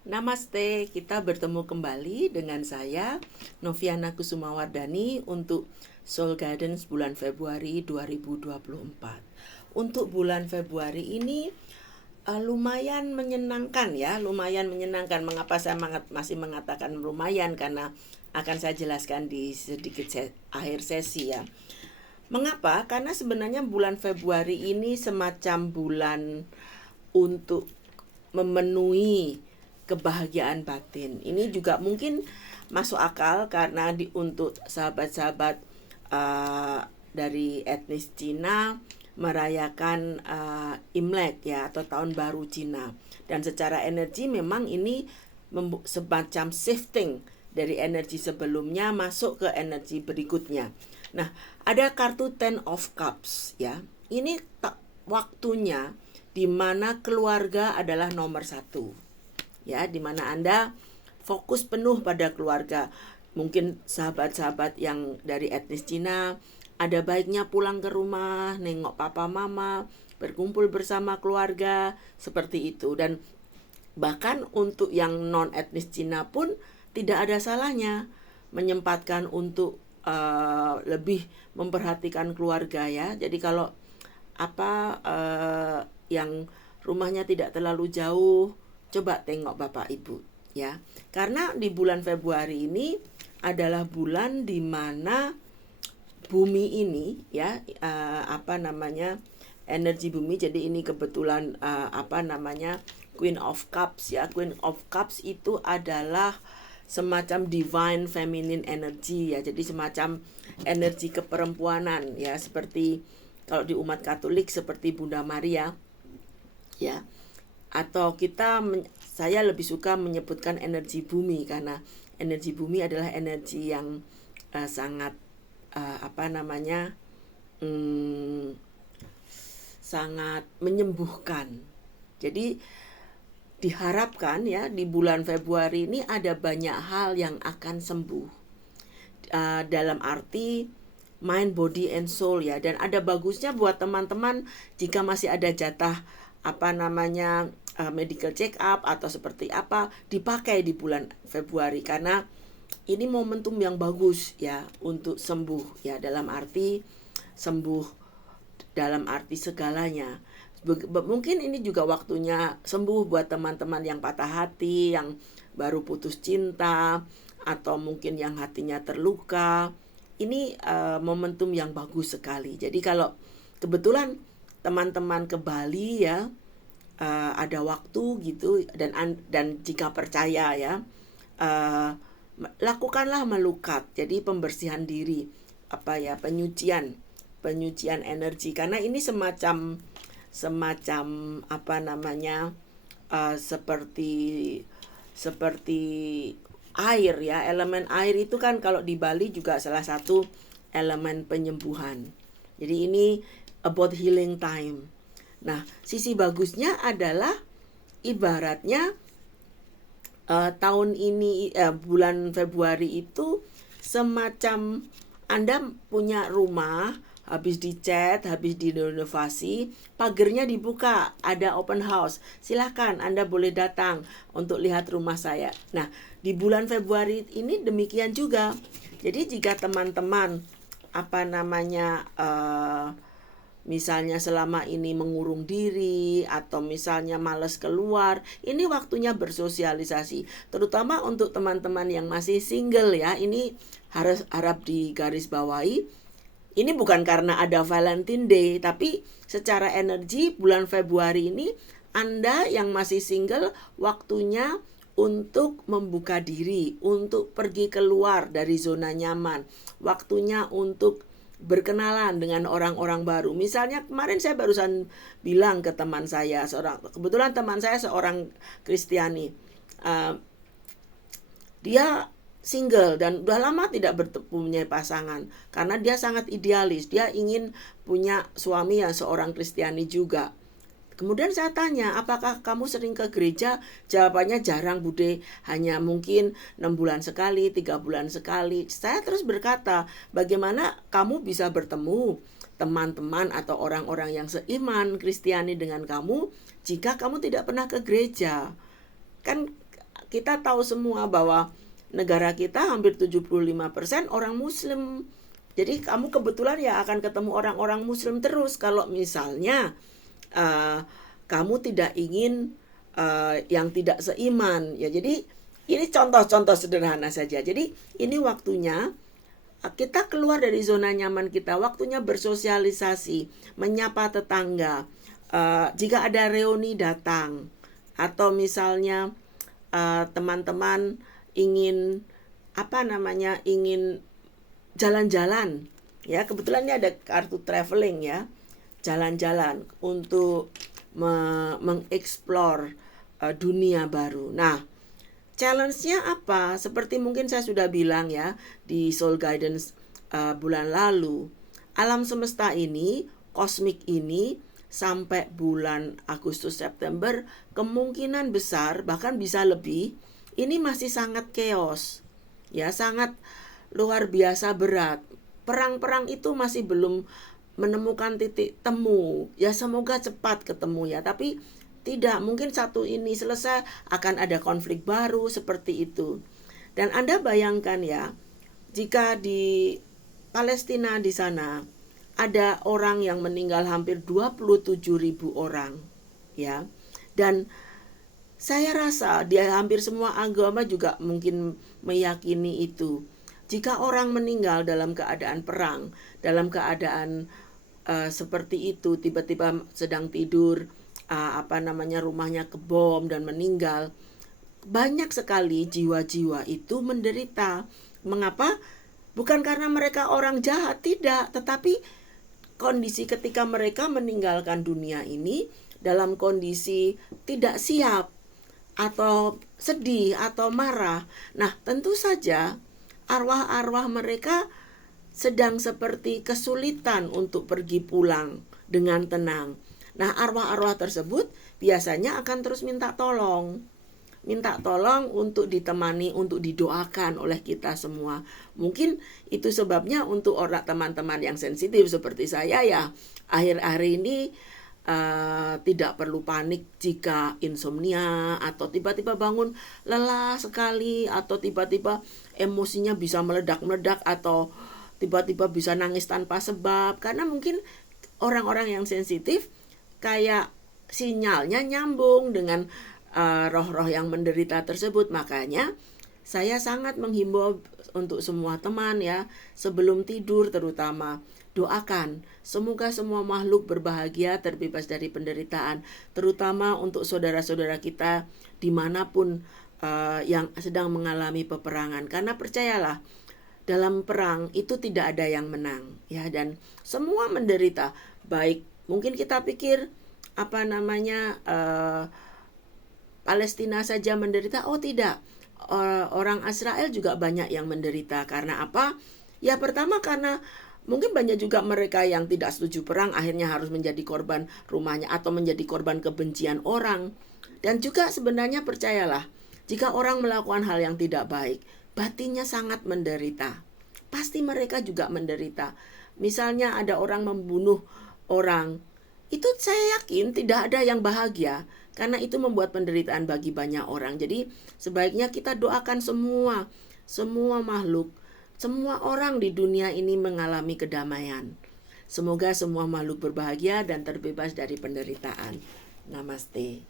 Namaste, kita bertemu kembali dengan saya Noviana Kusumawardhani untuk Soul Guidance bulan Februari 2024. Untuk bulan Februari ini lumayan menyenangkan ya, lumayan menyenangkan. Mengapa saya masih mengatakan lumayan? Karena akan saya jelaskan di sedikit akhir sesi ya. Mengapa? Karena sebenarnya bulan Februari ini semacam bulan untuk memenuhi kebahagiaan batin. Ini juga mungkin masuk akal karena untuk sahabat-sahabat dari etnis Cina merayakan Imlek ya, atau tahun baru Cina. Dan secara energi memang ini semacam shifting dari energi sebelumnya masuk ke energi berikutnya. Nah, ada kartu Ten of Cups ya. Ini waktunya di mana keluarga adalah nomor satu. Ya, di mana Anda fokus penuh pada keluarga. Mungkin sahabat-sahabat yang dari etnis Cina ada baiknya pulang ke rumah, nengok papa mama, berkumpul bersama keluarga, seperti itu. Dan bahkan untuk yang non etnis Cina pun tidak ada salahnya menyempatkan untuk lebih memperhatikan keluarga ya. Jadi kalau yang rumahnya tidak terlalu jauh, coba tengok bapak ibu ya. Karena di bulan Februari ini adalah bulan di mana bumi ini ya, energi bumi. Jadi ini kebetulan Queen of Cups ya. Queen of Cups itu adalah semacam divine feminine energy ya. Jadi semacam energi keperempuanan ya, seperti kalau di umat Katolik seperti Bunda Maria ya. Atau saya lebih suka menyebutkan energi bumi, karena energi bumi adalah energi yang sangat sangat menyembuhkan. Jadi diharapkan ya di bulan Februari ini ada banyak hal yang akan sembuh, dalam arti mind, body, and soul ya. Dan ada bagusnya buat teman-teman jika masih ada jatah medical check up atau seperti apa, dipakai di bulan Februari, karena ini momentum yang bagus ya untuk sembuh ya, dalam arti sembuh dalam arti segalanya. Mungkin ini juga waktunya sembuh buat teman-teman yang patah hati, yang baru putus cinta, atau mungkin yang hatinya terluka. Ini momentum yang bagus sekali. Jadi kalau kebetulan teman-teman ke Bali ya, ada waktu gitu, dan jika percaya ya, lakukanlah melukat. Jadi pembersihan diri, penyucian energi, karena ini semacam seperti air ya. Elemen air itu kan kalau di Bali juga salah satu elemen penyembuhan. Jadi ini about healing time. Nah, sisi bagusnya adalah ibaratnya tahun ini bulan Februari itu semacam Anda punya rumah, habis dicat, habis direnovasi, pagernya dibuka, ada open house. Silahkan Anda boleh datang untuk lihat rumah saya. Nah, di bulan Februari ini demikian juga. Jadi jika teman-teman misalnya selama ini mengurung diri, atau misalnya malas keluar, ini waktunya bersosialisasi. Terutama untuk teman-teman yang masih single ya, ini harap digarisbawahi. Ini bukan karena ada Valentine Day, tapi secara energi bulan Februari ini Anda yang masih single, waktunya untuk membuka diri, untuk pergi keluar dari zona nyaman, waktunya untuk berkenalan dengan orang-orang baru. Misalnya kemarin saya barusan bilang ke teman saya, kebetulan teman saya seorang Kristiani, dia single dan udah lama tidak punya pasangan, karena dia sangat idealis. Dia ingin punya suami yang seorang Kristiani juga. Kemudian saya tanya, apakah kamu sering ke gereja? Jawabannya jarang, Bude. Hanya mungkin 6 bulan sekali, 3 bulan sekali. Saya terus berkata, bagaimana kamu bisa bertemu teman-teman atau orang-orang yang seiman Kristiani dengan kamu jika kamu tidak pernah ke gereja? Kan kita tahu semua bahwa negara kita hampir 75% orang Muslim. Jadi kamu kebetulan ya akan ketemu orang-orang Muslim terus kalau misalnya kamu tidak ingin yang tidak seiman ya. Jadi ini contoh-contoh sederhana saja. Jadi ini waktunya kita keluar dari zona nyaman kita, waktunya bersosialisasi, menyapa tetangga. Jika ada reuni datang, atau misalnya teman-teman ingin ingin jalan-jalan, ya kebetulan ini ada kartu traveling ya, jalan-jalan untuk mengeksplor dunia baru. Nah, challenge-nya apa? Seperti mungkin saya sudah bilang ya di Soul Guidance bulan lalu, alam semesta ini, kosmik ini sampai bulan Agustus September kemungkinan besar bahkan bisa lebih ini masih sangat chaos. Ya, sangat luar biasa berat. Perang-perang itu masih belum menemukan titik temu. Ya semoga cepat ketemu ya, tapi tidak, mungkin satu ini selesai akan ada konflik baru seperti itu. Dan Anda bayangkan ya, jika di Palestina di sana ada orang yang meninggal hampir 27.000 orang ya. Dan saya rasa di hampir semua agama juga mungkin meyakini itu. Jika orang meninggal dalam keadaan perang, dalam keadaan seperti itu, tiba-tiba sedang tidur, rumahnya kebom dan meninggal, banyak sekali jiwa-jiwa itu menderita. Mengapa? Bukan karena mereka orang jahat, tidak, tetapi kondisi ketika mereka meninggalkan dunia ini dalam kondisi tidak siap atau sedih atau marah. Nah, tentu saja arwah-arwah mereka sedang seperti kesulitan untuk pergi pulang dengan tenang. Nah, arwah-arwah tersebut biasanya akan terus minta tolong untuk ditemani, untuk didoakan oleh kita semua. Mungkin itu sebabnya untuk orang teman-teman yang sensitif seperti saya ya, akhir-akhir ini tidak perlu panik jika insomnia atau tiba-tiba bangun lelah sekali, atau tiba-tiba emosinya bisa meledak-meledak, atau tiba-tiba bisa nangis tanpa sebab. Karena mungkin orang-orang yang sensitif kayak sinyalnya nyambung dengan roh-roh yang menderita tersebut. Makanya saya sangat menghimbau untuk semua teman ya, sebelum tidur terutama, doakan semoga semua makhluk berbahagia, terbebas dari penderitaan, terutama untuk saudara-saudara kita dimanapun yang sedang mengalami peperangan. Karena percayalah, dalam perang itu tidak ada yang menang ya, dan semua menderita. Baik, mungkin kita pikir Palestina saja menderita, oh tidak, orang Israel juga banyak yang menderita. Karena apa? Ya pertama karena mungkin banyak juga mereka yang tidak setuju perang, akhirnya harus menjadi korban rumahnya atau menjadi korban kebencian orang. Dan juga sebenarnya percayalah, jika orang melakukan hal yang tidak baik, batinnya sangat menderita. Pasti mereka juga menderita. Misalnya ada orang membunuh orang, itu saya yakin tidak ada yang bahagia, karena itu membuat penderitaan bagi banyak orang. Jadi sebaiknya kita doakan semua makhluk, semua orang di dunia ini mengalami kedamaian. Semoga semua makhluk berbahagia dan terbebas dari penderitaan. Namaste.